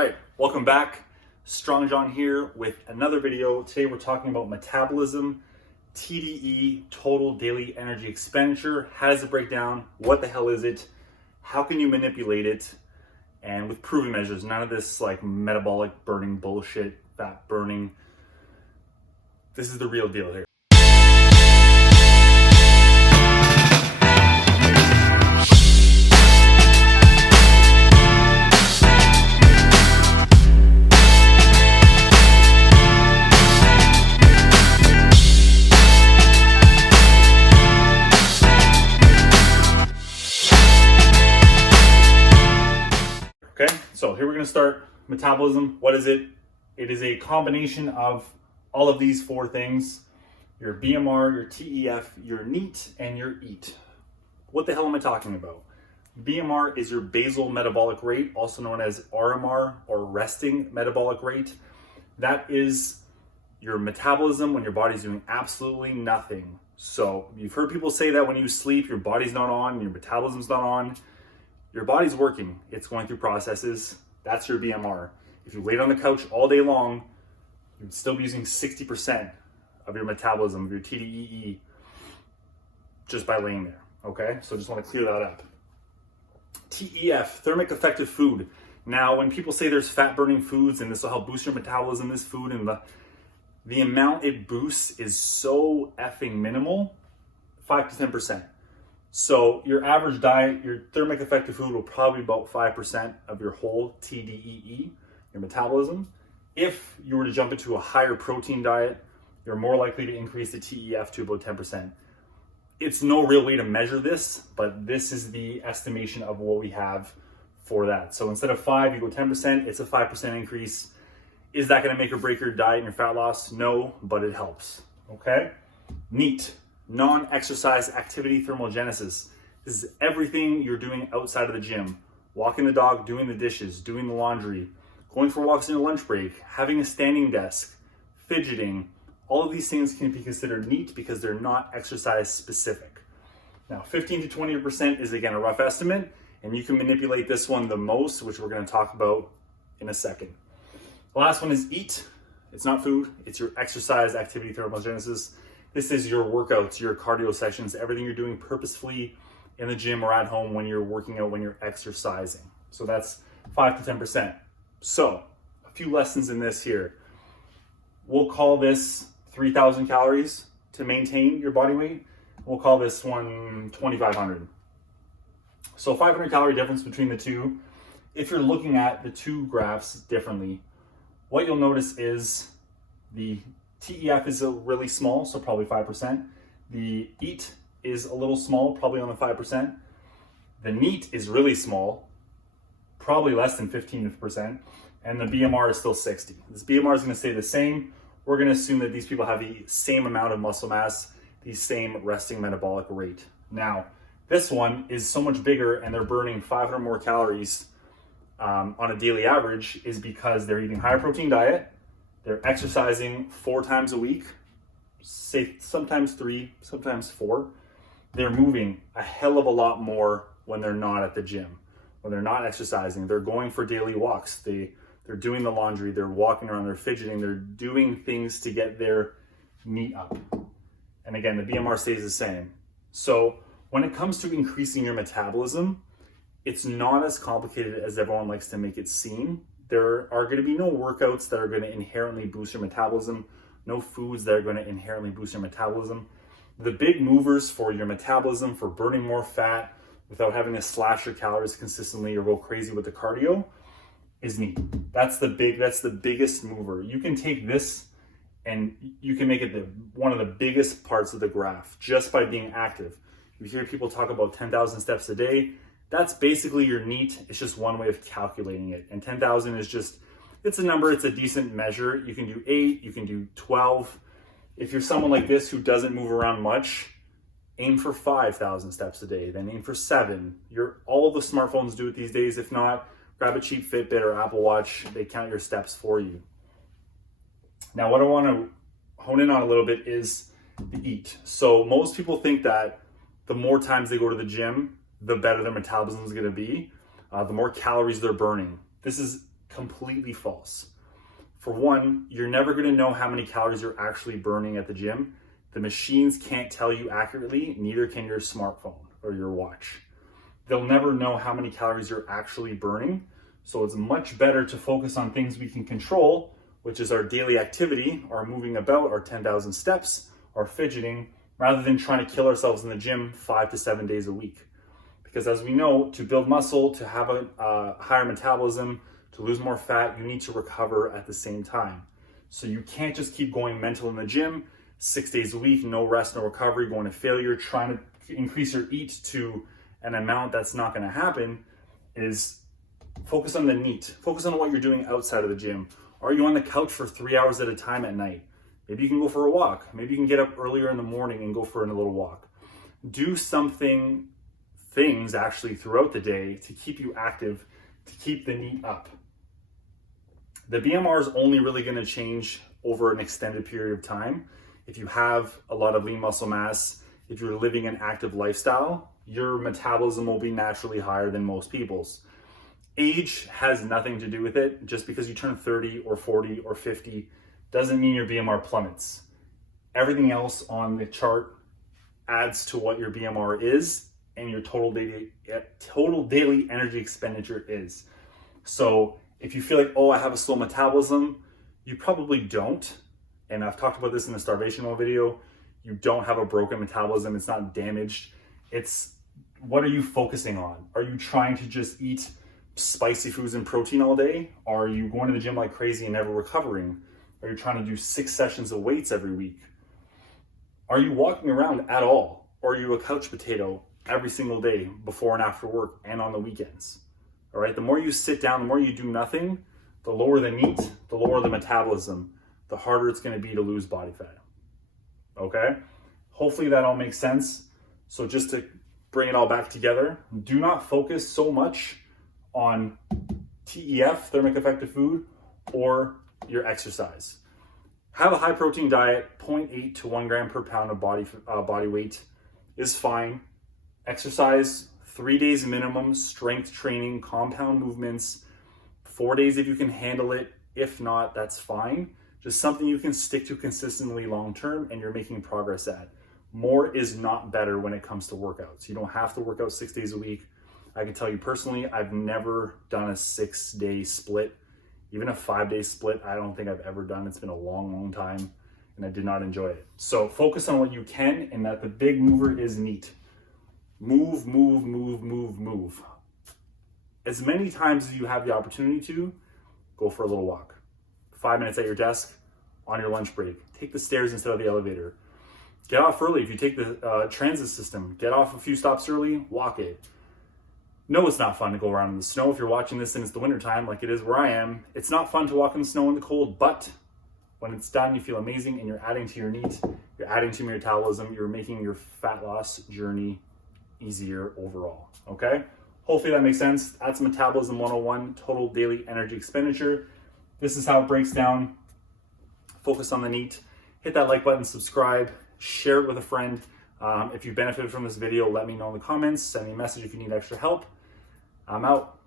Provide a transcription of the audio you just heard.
right, welcome back. Strong John here with another video. Today we're talking about metabolism, TDE, total daily energy expenditure. How does it break down? What the hell is it? How can you manipulate it? And with proven measures, none of this like metabolic burning bullshit, fat burning. This is the real deal here. Okay, so here we're going to start metabolism. What is it? It is a combination of all of these four things: your BMR, your TEF, your NEAT, and your EAT. What the hell am I talking about? BMR is your basal metabolic rate, also known as RMR or resting metabolic rate. That is your metabolism when your body's doing absolutely nothing. So you've heard people say that when you sleep, your body's not on, your metabolism's not on. Your body's working, it's going through processes. That's your BMR. If you laid on the couch all day long, you'd still be using 60% of your metabolism, of your TDEE, just by laying there, okay? So just want to clear that up. TEF, thermic effective food. Now, when people say there's fat burning foods and this will help boost your metabolism, this food, and the amount it boosts is so effing minimal, 5 to 10%. So your average diet, your thermic effective food will probably be about 5% of your whole TDEE, your metabolism. If you were to jump into a higher protein diet, you're more likely to increase the TEF to about 10%. It's no real way to measure this, but this is the estimation of what we have for that. So instead of 5, you go 10%, it's a 5% increase. Is that gonna make or break your diet and your fat loss? No, but it helps, okay? NEAT. Non-exercise activity thermogenesis. This is everything you're doing outside of the gym. Walking the dog, doing the dishes, doing the laundry, going for walks in your lunch break, having a standing desk, fidgeting. All of these things can be considered NEAT because they're not exercise specific. Now, 15 to 20% is again a rough estimate, and you can manipulate this one the most, which we're going to talk about in a second. The last one is EAT. It's not food, it's your exercise activity thermogenesis. This is your workouts, your cardio sessions, everything you're doing purposefully in the gym or at home when you're working out, when you're exercising. So that's 5 to 10%. So a few lessons in this here. We'll call this 3,000 calories to maintain your body weight. We'll call this one 2,500. So 500 calorie difference between the two. If you're looking at the two graphs differently, what you'll notice is the TEF is really small, so probably 5%. The EAT is a little small, probably on the 5%. The NEAT is really small, probably less than 15%. And the BMR is still 60. This BMR is gonna stay the same. We're gonna assume that these people have the same amount of muscle mass, the same resting metabolic rate. Now, this one is so much bigger and they're burning 500 more calories on a daily average is because they're eating higher protein diet, they're exercising 4 times a week, say sometimes 3, sometimes 4. They're moving a hell of a lot more when they're not at the gym, when they're not exercising. They're going for daily walks. They're doing the laundry, they're walking around, they're fidgeting, they're doing things to get their NEAT up. And again, the BMR stays the same. So when it comes to increasing your metabolism, it's not as complicated as everyone likes to make it seem. There are going to be no workouts that are going to inherently boost your metabolism, no foods that are going to inherently boost your metabolism. The big movers for your metabolism, for burning more fat without having to slash your calories consistently or go crazy with the cardio, is NEAT. That's the biggest mover. You can take this and you can make it one of the biggest parts of the graph just by being active. You hear people talk about 10,000 steps a day. That's basically your NEAT. It's just one way of calculating it. And 10,000 is just, it's a number, it's a decent measure. You can do 8, you can do 12. If you're someone like this who doesn't move around much, aim for 5,000 steps a day, then aim for 7. All of the smartphones do it these days. If not, grab a cheap Fitbit or Apple Watch. They count your steps for you. Now, what I want to hone in on a little bit is the EAT. So most people think that the more times they go to the gym, the better their metabolism is going to be, the more calories they're burning. This is completely false. For one, you're never going to know how many calories you're actually burning at the gym. The machines can't tell you accurately, neither can your smartphone or your watch. They'll never know how many calories you're actually burning. So it's much better to focus on things we can control, which is our daily activity, our moving about, our 10,000 steps, our fidgeting, rather than trying to kill ourselves in the gym 5 to 7 days a week. Because as we know, to build muscle, to have a higher metabolism, to lose more fat, you need to recover at the same time. So you can't just keep going mental in the gym 6 days a week, no rest, no recovery, going to failure, trying to increase your eat to an amount that's not going to happen. Is focus on the NEAT. Focus on what you're doing outside of the gym. Are you on the couch for 3 hours at a time at night? Maybe you can go for a walk. Maybe you can get up earlier in the morning and go for a little walk. Do things actually throughout the day to keep you active, to keep the NEAT up. The BMR is only really going to change over an extended period of time. If you have a lot of lean muscle mass, if you're living an active lifestyle, your metabolism will be naturally higher than most people's. Age has nothing to do with it. Just because you turn 30 or 40 or 50 doesn't mean your BMR plummets. Everything else on the chart adds to what your BMR is and your total daily energy expenditure is. So if you feel like, oh, I have a slow metabolism, you probably don't. And I've talked about this in the starvation mode video. You don't have a broken metabolism. It's not damaged. It's what are you focusing on? Are you trying to just eat spicy foods and protein all day? Are you going to the gym like crazy and never recovering? Are you trying to do 6 sessions of weights every week? Are you walking around at all? Or are you a couch potato every single day before and after work and on the weekends? All right, the more you sit down, the more you do nothing, the lower the NEAT, the lower the metabolism, the harder it's going to be to lose body fat. Okay? Hopefully that all makes sense. So just to bring it all back together, do not focus so much on TEF, thermic effective food, or your exercise. Have a high protein diet. 0.8 to 1 gram per pound of body weight is fine. Exercise 3 days minimum, strength training, compound movements, 4 days if you can handle it. If not, that's fine. Just something you can stick to consistently long term and you're making progress at. More is not better when it comes to workouts. You don't have to work out 6 days a week. I can tell you personally, I've never done a 6-day split. Even a 5-day split, I don't think I've ever done. It's been a long, long time, and I did not enjoy it. So focus on what you can, and that the big mover is NEAT. Move, move, move, move, move. As many times as you have the opportunity to, go for a little walk. 5 minutes at your desk, on your lunch break. Take the stairs instead of the elevator. Get off early. If you take the transit system, get off a few stops early, walk it. No, it's not fun to go around in the snow. If you're watching this and it's the winter time, like it is where I am, it's not fun to walk in the snow in the cold, but when it's done, you feel amazing and you're adding to your NEAT, you're adding to your metabolism, you're making your fat loss journey easier overall, okay? Hopefully that makes sense. That's Metabolism 101, total daily energy expenditure. This is how it breaks down. Focus on the NEAT. Hit that like button, subscribe, share it with a friend. If you benefited from this video, let me know in the comments. Send me a message if you need extra help. I'm out.